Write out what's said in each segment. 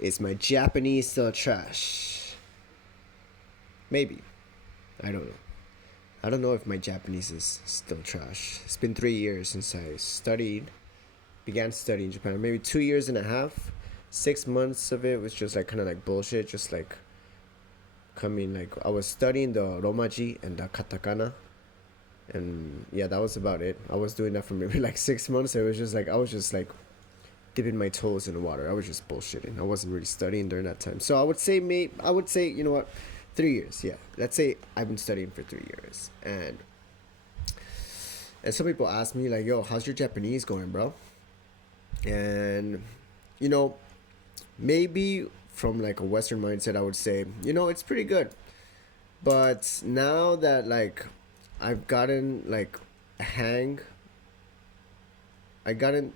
Is my Japanese still trash? Maybe. I don't know. I don't know if my Japanese is still trash. It's been 3 years since I began studying in Japan. Maybe 2 years and a half. 6 months of it was just like kind of like bullshit. Just like coming, like I was studying the Romaji and the Katakana. And yeah, that was about it. I was doing that for maybe like 6 months. It was just like, I was just like dipping my toes in the water. I was just bullshitting. I wasn't really studying during that time. So I would say, you know what, 3 years. Yeah, let's say I've been studying for 3 years, and some people ask me like, "Yo, how's your Japanese going, bro?" And you know, maybe from like a Western mindset, I would say, it's pretty good. But now that like I've gotten like a hang, I gotten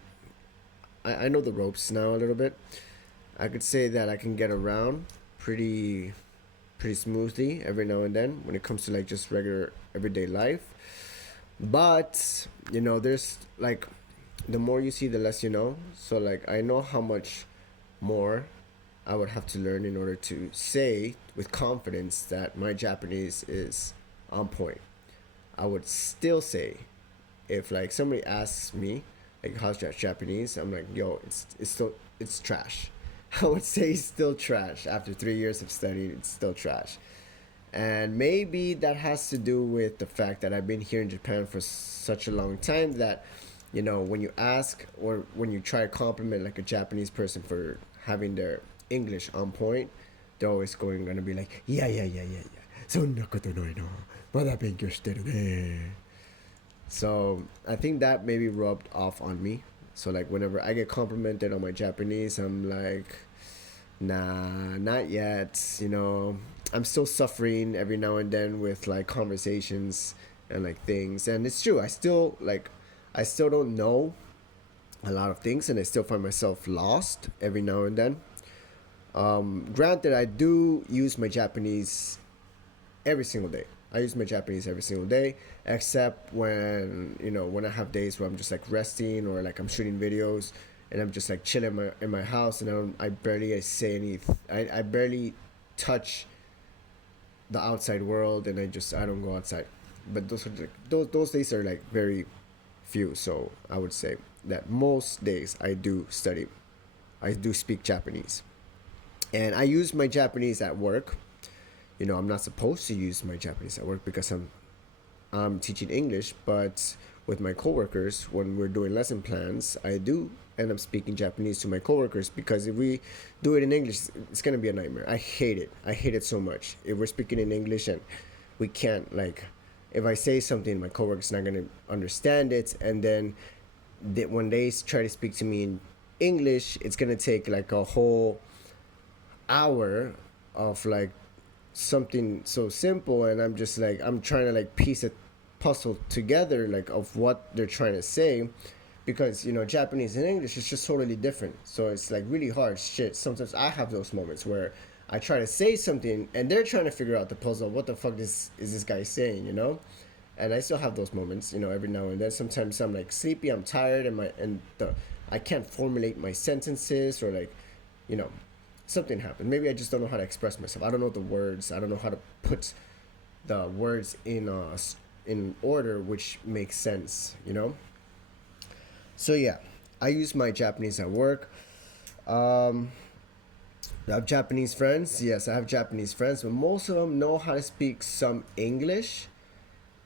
I know the ropes now a little bit. I could say that I can get around pretty pretty smoothly every now and then when it comes to like just regular everyday life. But there's like the more you see, the less you know. So like I know how much more I would have to learn in order to say with confidence that my Japanese is on point. I would still say, if like somebody asks me like how's your Japanese, I'm like, yo, it's trash. I would say it's still trash. After 3 years of studying, it's still trash. And maybe that has to do with the fact that I've been here in Japan for such a long time that, when you ask or when you try to compliment like a Japanese person for having their English on point, they're always gonna be like, yeah, yeah, yeah, yeah, yeah. そんなことないの。まだ勉強してるね. So I think that maybe rubbed off on me. So like whenever I get complimented on my Japanese, I'm like, nah, not yet. I'm still suffering every now and then with like conversations and like things. And it's true. I still don't know a lot of things, and I still find myself lost every now and then. Granted, I do use my Japanese every single day. I use my Japanese every single day, except when I have days where I'm just like resting or like I'm shooting videos and I'm just like chilling in my house, and I barely say anything. I barely touch the outside world, and I don't go outside. But those days are like very few. So I would say that most days I do study. I do speak Japanese, and I use my Japanese at work. I'm not supposed to use my Japanese at work because I'm teaching English, but with my coworkers, when we're doing lesson plans, I do end up speaking Japanese to my coworkers, because if we do it in English, it's gonna be a nightmare. I hate it. I hate it so much. If we're speaking in English and we can't, like, if I say something, my coworker's not gonna understand it, and then when they try to speak to me in English, it's gonna take like a whole hour of like something so simple, and I'm just like, I'm trying to like piece a puzzle together, like of what they're trying to say, because Japanese and English is just totally different. So it's like really hard shit. Sometimes I have those moments where I try to say something and they're trying to figure out the puzzle. What the fuck is this guy saying? And I still have those moments, every now and then. Sometimes I'm like sleepy, I'm tired, and I can't formulate my sentences, or like, you know, something happened. Maybe I just don't know how to express myself. I don't know the words. I don't know how to put the words in order which makes sense. So yeah, I use my Japanese at work. Um, I have Japanese friends. Yes, I have Japanese friends, but most of them know how to speak some English.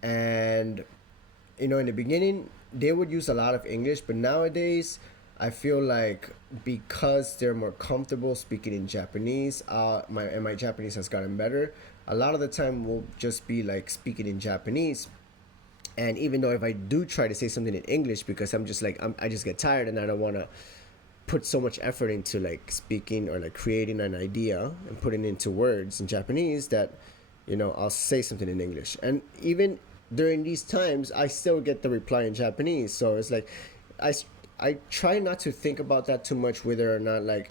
And in the beginning, they would use a lot of English, but nowadays, I feel like because they're more comfortable speaking in Japanese, my Japanese has gotten better. A lot of the time, we'll just be like speaking in Japanese, and even though if I do try to say something in English, because I'm just like, I just get tired and I don't want to put so much effort into like speaking or like creating an idea and putting it into words in Japanese, that I'll say something in English. And even during these times, I still get the reply in Japanese. So it's like I I try not to think about that too much, whether or not like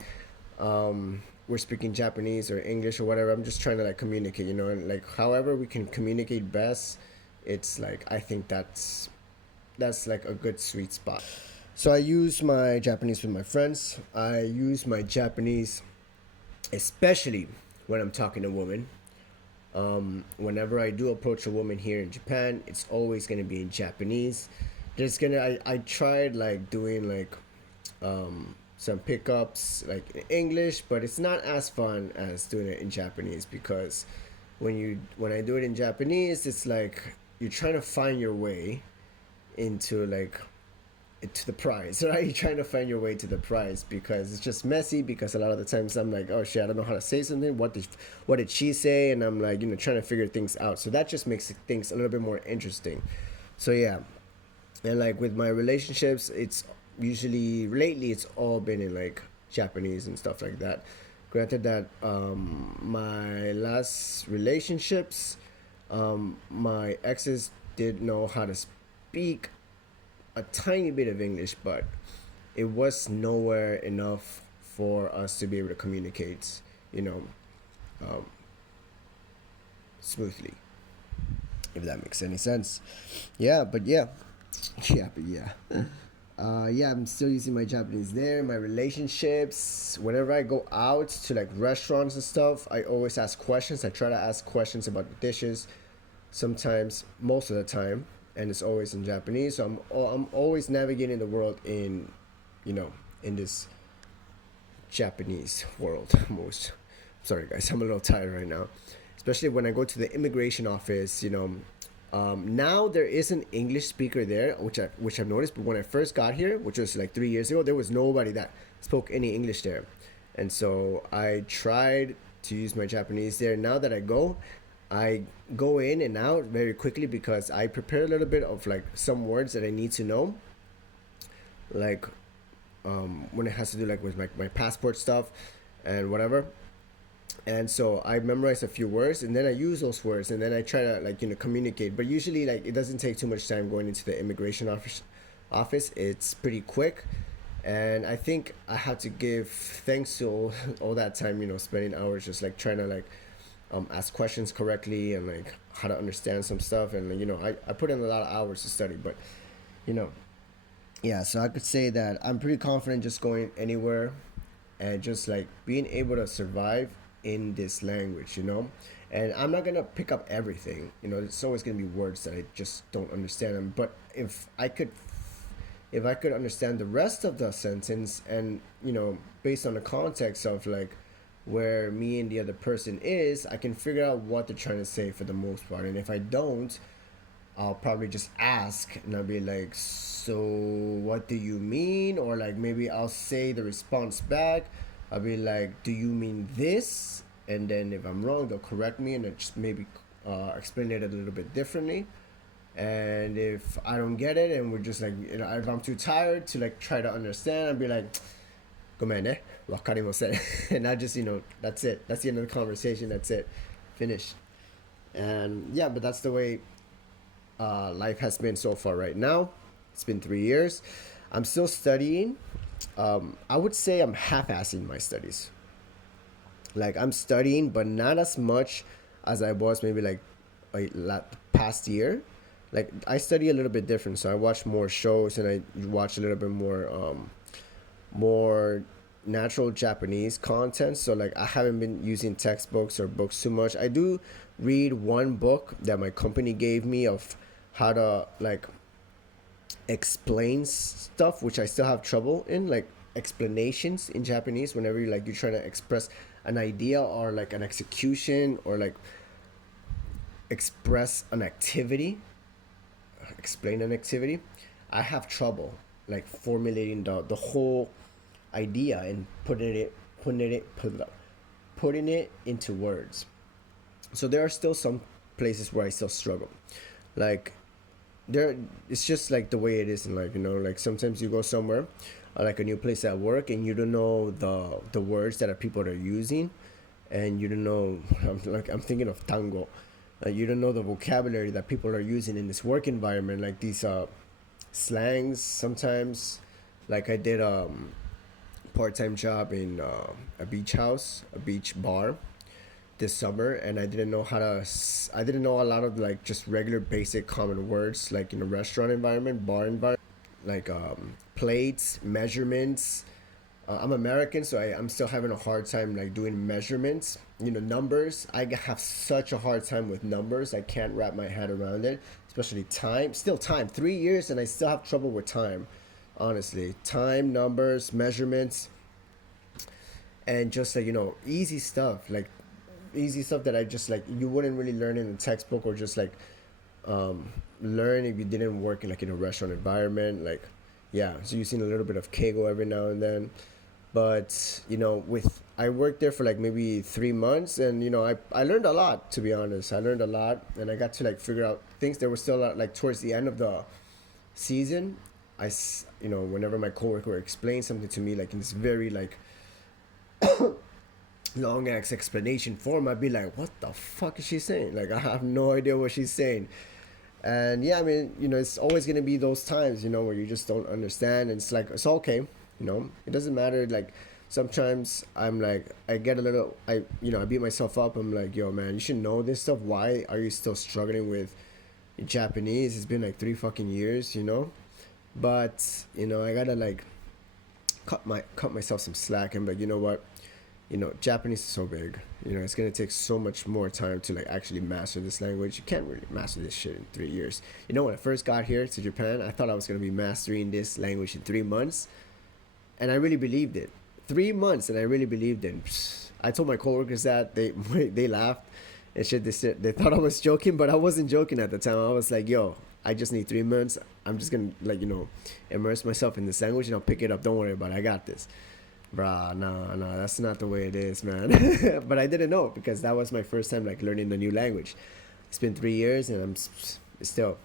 we're speaking Japanese or English or whatever. I'm just trying to like communicate, and like however we can communicate best. It's like I think that's like a good sweet spot. So I use my Japanese with my friends. I use my Japanese especially when I'm talking to women. Whenever I do approach a woman here in Japan, it's always gonna be in Japanese. I tried like doing like some pickups like in English, but it's not as fun as doing it in Japanese because when I do it in Japanese, it's like you're trying to find your way into like to the prize, right? You're trying to find your way to the prize because it's just messy. Because a lot of the times I'm like, oh shit, I don't know how to say something. What did she say? And I'm like, trying to figure things out. So that just makes things a little bit more interesting. So yeah, and like with my relationships, it's usually lately it's all been in like Japanese and stuff like that. Granted that my last relationships, my exes did know how to speak a tiny bit of English, but it was nowhere enough for us to be able to communicate, you know, um, smoothly, if that makes any sense. Yeah, but yeah, yeah, but yeah. Yeah, I'm still using my Japanese there. My relationships, whenever I go out to like restaurants and stuff, I always ask questions. I try to ask questions about the dishes, sometimes, most of the time, and it's always in Japanese. So I'm always navigating the world in, you know, in this Japanese world most. Sorry guys, I'm a little tired right now, especially when I go to the immigration office. Now there is an English speaker there, which I've noticed. But when I first got here, which was like 3 years ago, there was nobody that spoke any English there, and so I tried to use my Japanese there. Now that I go in and out very quickly because I prepare a little bit of like some words that I need to know, like when it has to do like with my passport stuff and whatever. And so I memorize a few words and then I use those words and then I try to like communicate. But usually like it doesn't take too much time going into the immigration office. It's pretty quick. And I think I had to give thanks to all that time, spending hours just like trying to like ask questions correctly and like how to understand some stuff. And I put in a lot of hours to study. But you know yeah, so I could say that I'm pretty confident just going anywhere and just like being able to survive in this language. And I'm not gonna pick up everything. It's always gonna be words that I just don't understand. But if I could understand the rest of the sentence, and based on the context of like where me and the other person is, I can figure out what they're trying to say for the most part. And if I don't, I'll probably just ask and I'll be like, so what do you mean? Or like maybe I'll say the response back. I'll be like, do you mean this? And then if I'm wrong, they'll correct me and then just maybe explain it a little bit differently. And if I don't get it and we're just like, if I'm too tired to like try to understand, I'll be like, "Gomenne, wakarimase," and I just, that's it. That's the end of the conversation. That's it. Finished. And yeah, but that's the way life has been so far right now. It's been 3 years. I'm still studying. I would say I'm half-assing my studies. Like I'm studying, but not as much as I was maybe like past year. Like I study a little bit different, so I watch more shows and I watch a little bit more natural Japanese content. So like I haven't been using textbooks or books too much. I do read one book that my company gave me of how to like explain stuff, which I still have trouble in, like explanations in Japanese. Whenever you're trying to express an idea or like an execution or like express an activity, explain an activity, I have trouble like formulating the whole idea and putting it into words. So there are still some places where I still struggle. Like there, it's just like the way it is in life. Like sometimes you go somewhere, like a new place at work, and you don't know the words that people are using, and you don't know. I'm thinking of tango. You don't know the vocabulary that people are using in this work environment, like these slangs sometimes. Like I did part-time job in a beach house, a beach bar this summer, and I didn't know a lot of like just regular basic common words like in a restaurant environment, bar environment, like plates, measurements, I'm American, so I'm still having a hard time like doing measurements. You know, numbers. Have such a hard time with numbers. I can't wrap my head around it, especially time. Still time. 3 years, and I still have trouble with time. Honestly, time, numbers, measurements, and just like easy stuff. Like easy stuff that I just like you wouldn't really learn in a textbook or just like um, learn if you didn't work in like in a restaurant environment. Like, yeah, so you've seen a little bit of Kegel every now and then, but with I worked there for like maybe 3 months, and I learned a lot. To be honest, I learned a lot, and I got to like figure out things. There was still like towards the end of the season, whenever my coworker explained something to me like in this very like long ass explanation form, I'd be like, what the fuck is she saying? Like, I have no idea what she's saying. And yeah, I mean, it's always gonna be those times, where you just don't understand, and it's like it's okay, it doesn't matter. Like sometimes I'm like, I get a little, I beat myself up. I'm like, yo, man, you should know this stuff. Why are you still struggling with Japanese? It's been like 3 fucking years. But I gotta like cut myself some slack and be like, you know what, Japanese is so big. It's gonna take so much more time to like actually master this language. You can't really master this shit in 3 years. When I first got here to Japan, I thought I was gonna be mastering this language in 3 months, and I really believed it. 3 months, and I really believed it. I told my coworkers that they laughed and shit. They thought I was joking, but I wasn't joking at the time. I was like, yo, I just need 3 months. I'm just gonna like immerse myself in this language, and I'll pick it up. Don't worry about it. I got this. Bruh, no, that's not the way it is, man. But I didn't know because that was my first time like learning the new language. It's been 3 years, and still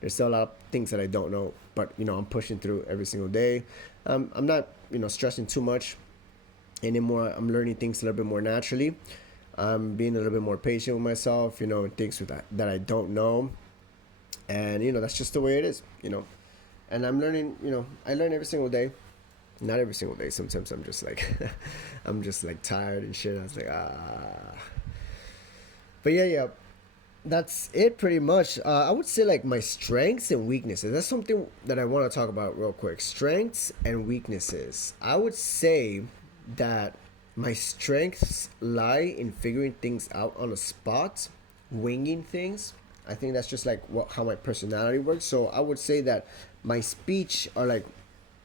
there's still a lot of things that I don't know. But I'm pushing through every single day. I'm not stressing too much anymore. I'm learning things a little bit more naturally. I'm being a little bit more patient with myself. Things with that I don't know, and that's just the way it is. And I'm learning. I learn every single day. Not every single day. Sometimes I'm just like, I'm just like tired and shit. I was like, ah. But yeah, that's it pretty much. I would say like my strengths and weaknesses. That's something that I want to talk about real quick. Strengths and weaknesses. I would say that my strengths lie in figuring things out on the spot, winging things. I think that's just like how my personality works. So I would say that my speech or like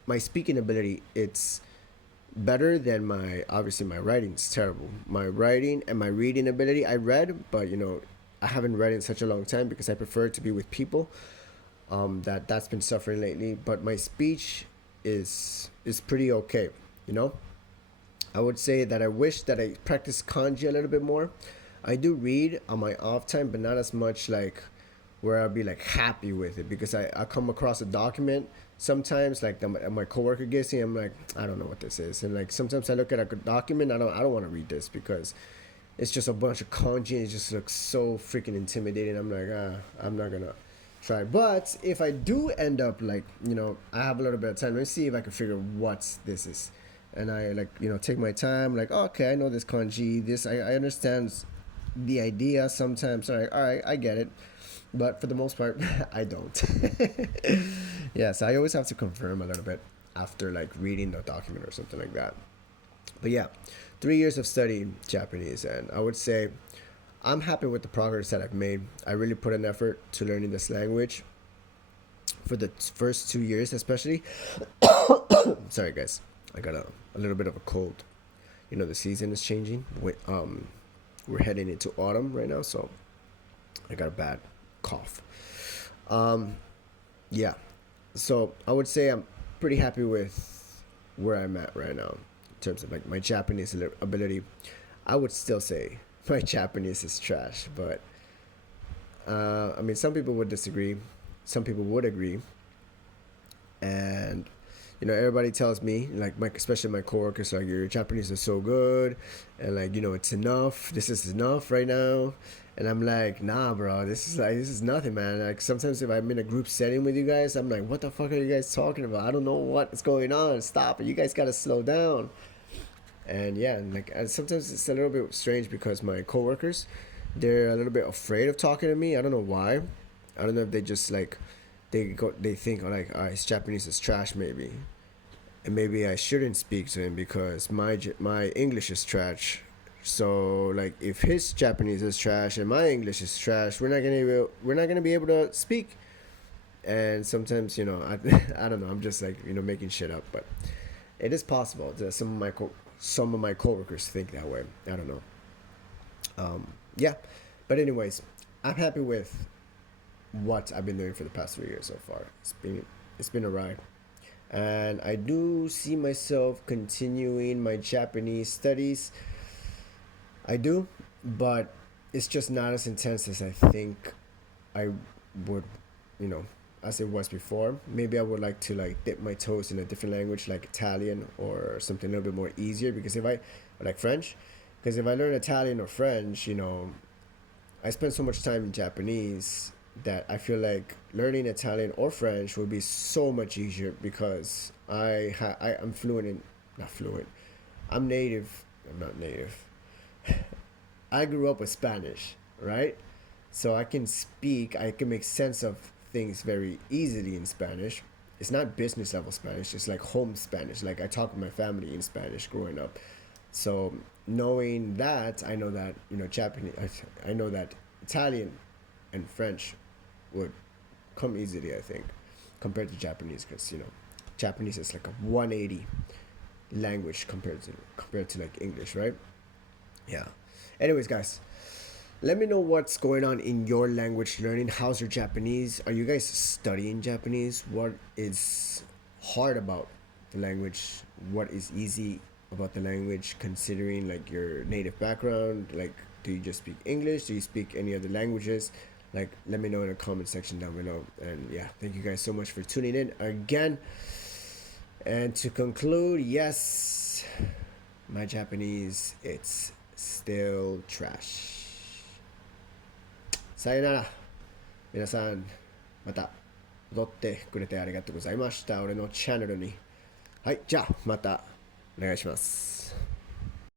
my speaking ability, it's better than obviously my writing's terrible. My writing and my reading ability, I read, but I haven't read in such a long time because I prefer to be with people. That's been suffering lately, but my speech is pretty okay. you know I would say that I wish that I practiced kanji a little bit more. I do read on my off time, but not as much like where I'll be like happy with it because I come across a document sometimes like my coworker gives me. I'm like, I don't know what this is, and like sometimes I look at a document. I don't want to read this because it's just a bunch of kanji and it just looks so freaking intimidating. I'm like, I'm not gonna try. But if I do end up like, I have a little bit of time, let me see if I can figure what this is. And I like, take my time, like, oh, okay, I know this kanji, this, I understand the idea sometimes. All right, I get it. But for the most part, I don't. Yeah, so I always have to confirm a little bit after like reading the document or something like that. But yeah, 3 years of studying Japanese, and I would say I'm happy with the progress that I've made. I really put an effort to learning this language for the first 2 years, especially. Sorry, guys, I got a little bit of a cold. The season is changing. We're heading into autumn right now, so I got a bad cough. Yeah, so I would say I'm pretty happy with where I'm at right now in terms of like my Japanese ability. I would still say my Japanese is trash, but I mean, some people would disagree, some people would agree, and everybody tells me like especially my coworkers like your Japanese is so good, and like it's enough. This is enough right now, and I'm like, nah, bro. This is nothing, man. Like sometimes if I'm in a group setting with you guys, I'm like, what the fuck are you guys talking about? I don't know what is going on. Stop it. You guys gotta slow down. And yeah, and sometimes it's a little bit strange because my coworkers, they're a little bit afraid of talking to me. I don't know why. I don't know if they just like they think like, his Japanese is trash maybe. and maybe I shouldn't speak to him because my English is trash. So like if his Japanese is trash and my English is trash, we're not gonna be able to speak. And sometimes I don't know. I'm just like making shit up, but it is possible that some of my coworkers think that way. I don't know. Yeah, but anyways, I'm happy with what I've been doing for the past 3 years so far. It's been a ride, and I do see myself continuing my Japanese studies. I do, but it's just not as intense as I think I would, you know, as it was before. Maybe I would like to like dip my toes in a different language like Italian or something a little bit more easier because if I like French, because if I learn Italian or French, I spend so much time in Japanese that I feel like learning Italian or French would be so much easier because I'm fluent in not fluent. I'm native. I'm not native. I grew up with Spanish, right? So I can make sense of things very easily in Spanish. It's not business level Spanish, it's like home Spanish. Like I talk with my family in Spanish growing up. So knowing that, I know that, Japanese, I know that Italian and French would come easily, I think, compared to Japanese, because, Japanese is like a 180 language compared to like English, right? Yeah. Anyways, guys, let me know what's going on in your language learning. How's your Japanese? Are you guys studying Japanese? What is hard about the language? What is easy about the language considering like your native background? Like, do you just speak English? Do you speak any other languages? Like, let me know in the comment section down below. And yeah, thank you guys so much for tuning in again. And to conclude, yes, my Japanese, it's still trash. さよなら。皆さん、また踊ってくれてありがとうございました。俺のチャンネルに。はい、じゃあまたお願いします。